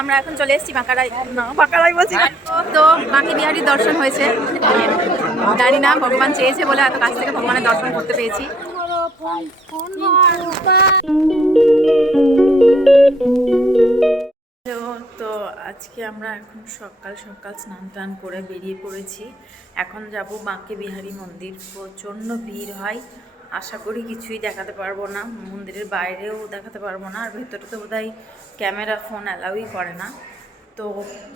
আমরা এখন চলে এসেছি বাঁকারাই। বাঁকারাই বলছি তো বাঁকি বিহারীর দর্শন হয়েছে। জানি না ভগবান চেয়েছে বলে এত কাছ থেকে ভগবানের দর্শন করতে পেরেছি। হ্যালো তো আজকে আমরা এখন সকাল সকাল স্নান টান করে বেরিয়ে পড়েছি। এখন যাব বাঁকে বিহারী মন্দির। প্রচণ্ড ভিড় হয়। আশা করি কিছুই দেখাতে পারব না, মন্দিরের বাইরেও দেখাতে পারব না, আর ভেতরে তো বোধহয় ক্যামেরা, ফোন অ্যালাউই করে না। তো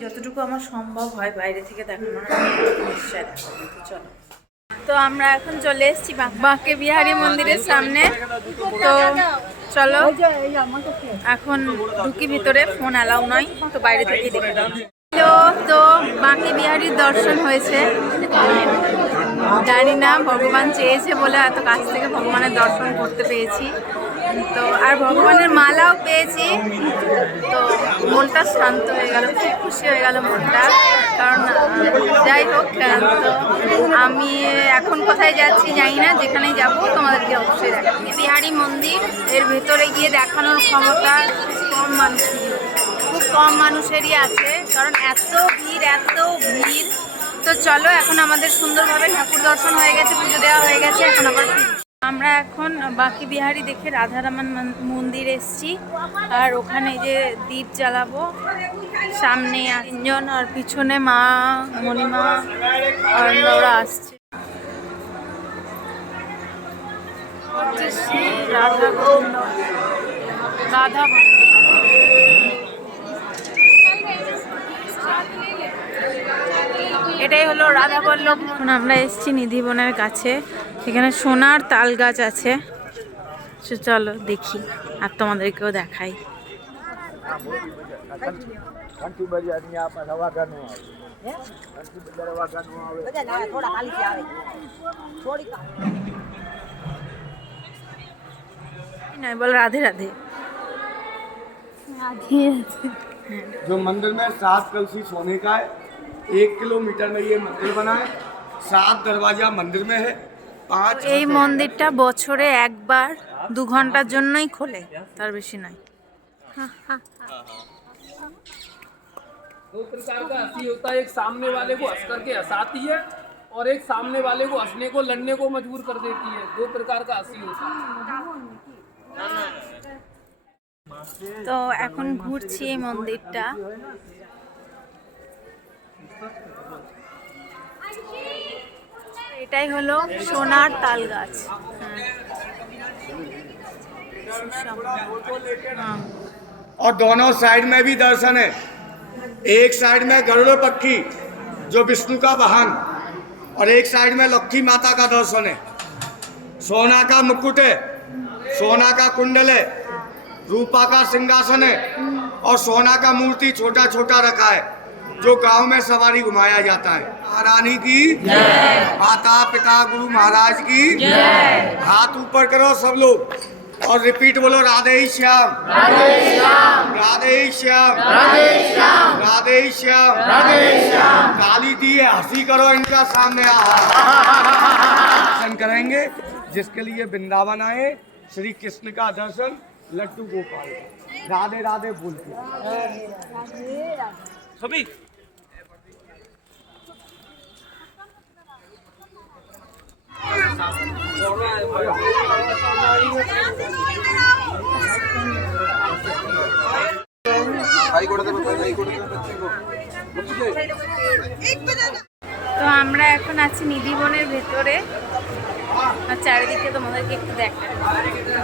যতটুকু আমার সম্ভব হয় বাইরে থেকে দেখানোর, আমি নিশ্চয় দেখাবো। চলো। তো আমরা এখন চলে এসেছি বাঁকে বিহারি মন্দিরের সামনে। তো চলো, এখন ঢুকি ভিতরে, ফোন অ্যালাউ নয়, তো বাইরে থেকেই দেখে দাও তো বাঁকে বিহারির দর্শন হয়েছে। জানি না, ভগবান চেয়েছে বলে এত কাছ থেকে ভগবানের দর্শন করতে পেয়েছি তো, আর ভগবানের মালাও পেয়েছি। তো, মনটা শান্ত হয়ে গেল, খুব খুশি হয়ে গেল মনটা। কারণ যাই হোক তো আমি এখন কোথায় যাচ্ছি জানি না, যেখানেই যাব তোমাদেরকে অবশ্যই দেখাবো। বিহারি মন্দির, এর ভেতরে গিয়ে দেখানোর ক্ষমতা কম মানুষেরই। খুব কম মানুষেরই আছে, কারণ এত ভিড় এত ভিড়। তো চলো, এখন আমাদের সুন্দরভাবে ঠাকুর দর্শন হয়ে গেছে, পুজো দেওয়া হয়ে গেছে, এখন আবার আমরা এখন বাকি বিহারি দেখে রাধারামান মন- মন্দির এসছি। আর ওখানে যে দ্বীপ জ্বালাবো, সামনে তিনজন আর পিছনে মা, মণিমা আর ওরা আসছে। রাধা রাধা এটাই হলো রাধা বল্লভ। এখন আমরা এসেছি নিধিবনের কাছে। এখানে সোনার তাল গাছ আছে। চলো দেখি আর তোমাদেরকেও দেখাই। নয় রাধে রাধে। जो मंदिर में सात कलसी सोने का है एक किलोमीटर में ये मंदिर बना है सात दरवाजा मंदिर में है पांच এই মন্দিরটা বছরে একবার দু ঘন্টার জন্যই খোলে তার বেশি নয় दो प्रकार का हंसी होता है एक सामने वाले को हंस करके हंसाती है और एक सामने वाले को हंसने को लड़ने को मजबूर कर देती है दो प्रकार का हंसी होता है তো এখন ঘুরছি এই মন্দিরটা এটাই হলো সোনার তাল গাছ হ্যাঁ। হ্যাঁ। और दोनों साइड में भी दर्शन है एक साइड में गरुड़ पक्षी जो विष्णु का वाहन और एक साइड में लक्ष्मी माता का दर्शन है सोना का मुकुट है सोना का कुंडल है रूपा का सिंहासन है और सोना का मूर्ति छोटा छोटा रखा है जो गांव में सवारी घुमाया जाता है रानी की। माता पिता गुरु महाराज की। हाथ ऊपर करो सब लोग। और रिपीट बोलो राधे श्याम। राधे ही श्याम। राधे श्याम। राधे श्याम। काली दी है हँसी करो इनका सामने दर्शन करेंगे जिसके लिए वृंदावन आए श्री कृष्ण का दर्शन लड्डू गोपाल राधे राधे बोलते सभी। তো আমরা এখন আছি নিধিবনের ভেতরে। চারিদিকে তোমাদেরকে একটু দেখা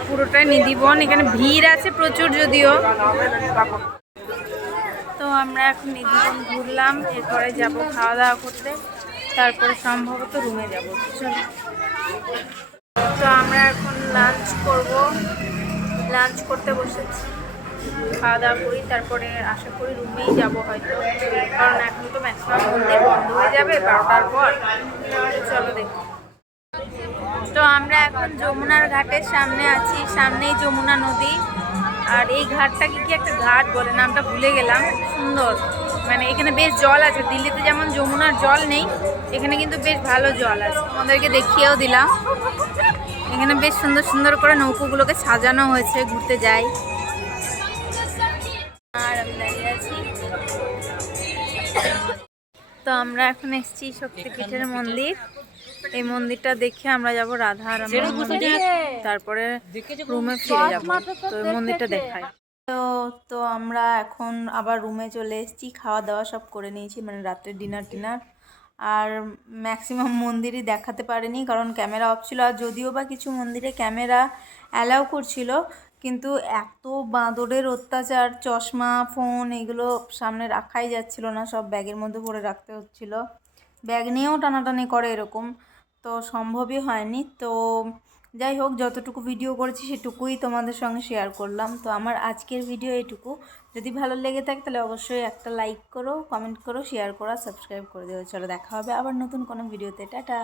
পুরোটাই নিধিবন এখানে ভিড় আছে প্রচুর যদিও। তো আমরা এখন নিধিবন ঘুরলাম, এরপরে যাব খাওয়া দাওয়া করতে। তারপরে সম্ভবত রুমে যাব চলো তো আমরা এখন লাঞ্চ করব। লাঞ্চ করতে বসেছি। খাওয়া দাওয়া করি, তারপরে আশা করি রুমেই যাব হয়তো। কারণ এখন তো ম্যাক্সিমাম মন্দির বন্ধ হয়ে যাবে, বারোটার পর। চলো দেখি। তো আমরা এখন যমুনার ঘাটের সামনে আছি। সামনেই যমুনা নদী। আর এই ঘাটটাকে কি একটা ঘাট বলে? নামটা ভুলে গেলাম। সুন্দর। মানে এখানে বেশ জল আছে। দিল্লিতে যেমন যমুনার জল নেই এখানে কিন্তু বেশ ভালো জল আছে। আমাদেরকে দেখিয়েও দিলাম। এখানে বেশ সুন্দর সুন্দর করে নৌকোগুলোকে সাজানো হয়েছে ঘুরতে যাই। আর আমি দাঁড়িয়ে আছি। তো আমরা এখন এসেছি শক্তিপীঠের মন্দির। এই মন্দিরটা দেখে আমরা যাব রাধা মন্দির। তারপরে রুমে ফিরে যাব। তো এই মন্দিরটা দেখায় তো তো আমরা এখন আবার রুমে চলে এসেছি। খাওয়া দাওয়া সব করে নিয়েছি। মানে রাত্রে ডিনার টিনার আর ম্যাক্সিমাম মন্দিরই দেখাতে পারেনি, কারণ ক্যামেরা অফ ছিল। আর যদিও বা কিছু মন্দিরে ক্যামেরা অ্যালাউ করছিল, কিন্তু এত বাঁদরের অত্যাচার, চশমা ফোন এগুলো সামনে রাখাই যাচ্ছিল না, সব ব্যাগের মধ্যে ভরে রাখতে হচ্ছিল। ব্যাগ নিয়েও টানাটানি করে এরকম, তো সম্ভবই হয়নি। তো যাই হোক, যতটুকু ভিডিও করেছি সেটুকুই তোমাদের সঙ্গে শেয়ার করলাম। তো আমার আজকের ভিডিও এটুকু। যদি ভালো লেগে থাকে তাহলে অবশ্যই একটা লাইক করো কমেন্ট করো শেয়ার করো সাবস্ক্রাইব করে দেবে চলো দেখা হবে আবার নতুন কোনো ভিডিওতে টাটা!